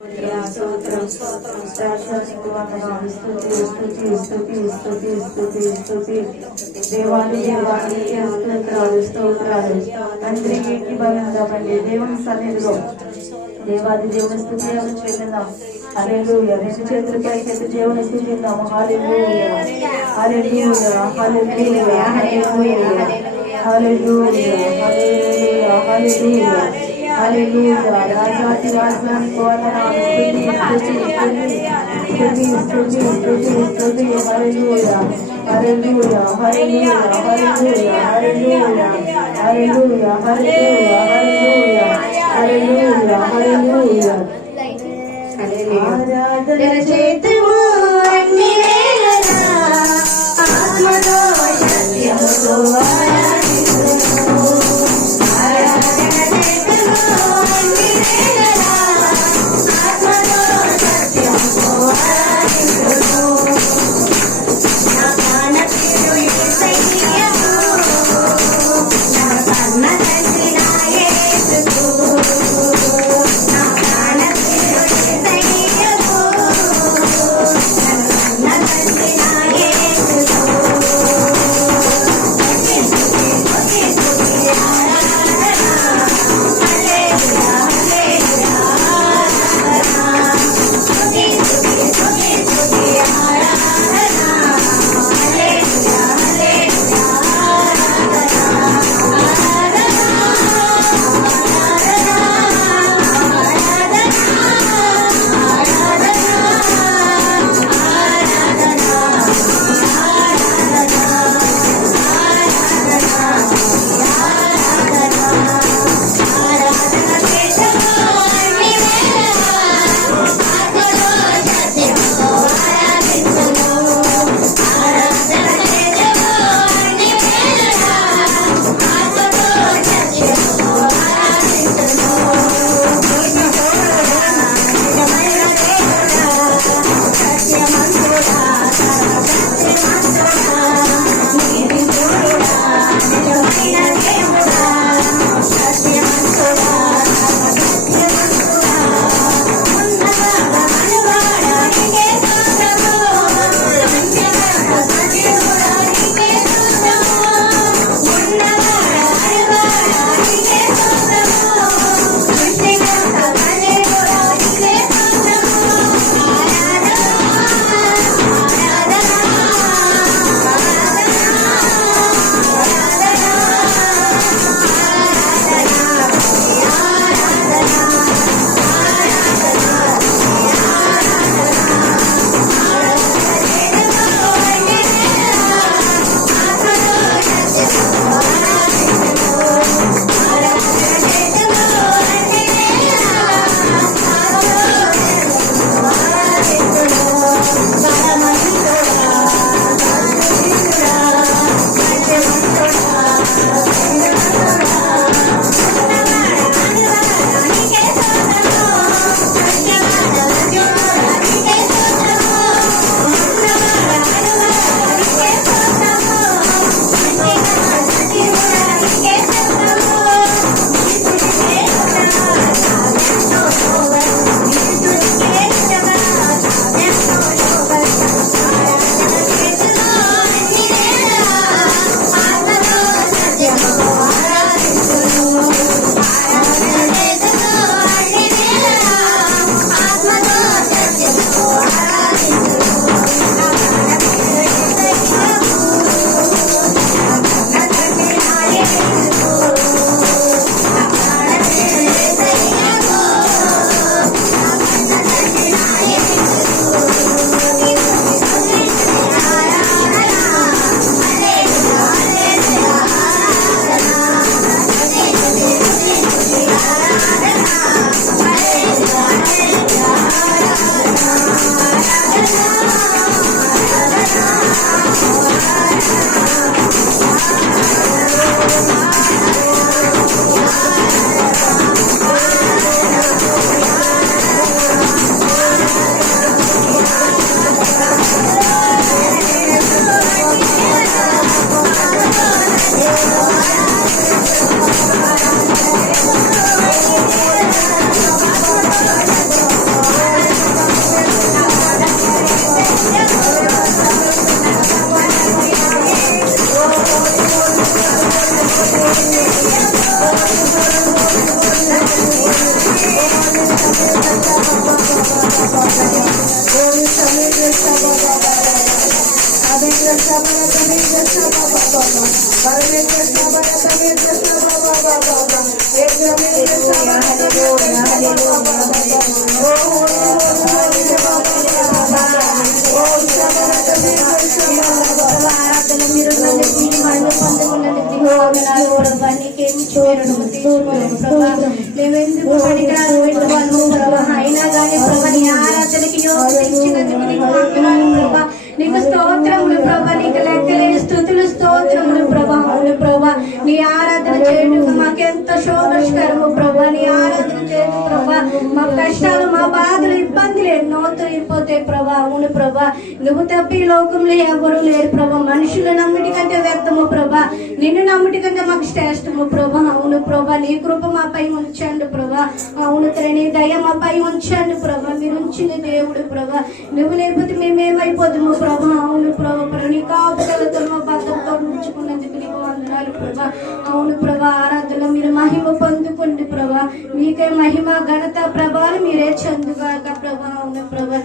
స్తోత్రం శాశ్వతకు వందనాలు. స్తుతి స్తుతి స్తుతి స్తుతి స్తుతి స్తుతి దేవాది దేవాది స్తోత్రాలు స్తోత్రాలు తండ్రి ఏకీభవిందామండి దేవుని సన్నిధిలో దేవాది దేవుని స్తుతి చెల్లిందాం. హల్లెలూయా. రెండు చేతులు పైకెత్తి దేవుని స్తుతిద్దాము. హల్లెలూయా హల్లెలూయా హల్లెలూయా హల్లెలూయా హల్లెలూయా హల్లెలూయా హల్లెలూయా హల్లెలూయా. రాజాతి రాజానికి వందనాలు. స్తుతి స్తుతి స్తుతి స్తుతి హల్లెలూయా హల్లెలూయా హల్లెలూయా హల్లెలూయా హల్లెలూయా హల్లెలూయా హల్లెలూయా హల్లెలూయా హల్లెలూయా ఆరాధన చేతుము అన్ని వేళలా ఆత్మతో సత్యముతో ఆరాధించుము. ఆరాధన చేతుము అన్ని వేళలా ఆత్మతో సత్యముతో ఆరాధించుము. నా ప్రాణప్రియుడు యేసయ్యకు నా కన్న తండ్రి నా యేసుకు నా ప్రాణప్రియుడు యేసయ్యకు నీకేమి చూడడం మేమెందుకు పనికిరాని పెట్టుకోను ప్రభా, అయినా కానీ ప్రభా నీ ఆరాధనకి యోగించినందుకు నీకు వందనాలు ప్రభా, నీకు స్తోత్రములు ప్రభా, నీకు లెక్కలేని స్తుతులు స్తోత్రములు ప్రభా. అవును ప్రభా, నీ ఆరాధన చేయడం మాకెంత శోభస్కరము ప్రభా, నీ ఆరాధన చేయడం ప్రభా, మా కష్టాలు మా బాధలు ఇబ్బందులు ఎన్నో తొలిపోతాయి ప్రభా. అవును ప్రభా, నువ్వు తప్పి లోకంలో ఎవరు లేరు ప్రభా, మనుషులు నమ్మిటి కంటే వ్యర్థము ప్రభా, నిన్ను నమ్మిటి కంటే మాకు శ్రేష్టము ప్రభా. అవును ప్రభా, నీ కృప మాపై ఉంచండి ప్రభా. అవును తండ్రి, నీ దయ మాపై ఉంచండి ప్రభా, మీరు ఉంచిన దేవుడు ప్రభా, నువ్వు లేకపోతే మేమేమైపోతాము ప్రభా. అవును ప్రభా, నీ కాపుదలతో మా భద్రతో ఉంచుకున్నందుకు నీకు వందనాలు ప్రభా. అవును ప్రభా, ఆరాధనలో మీరు మహిమ పొందుకోండి ప్రభా, మీకే మహిమ ఘనత ప్రభావం మీరే చెందుగాక ప్రభా. అవును ప్రభా.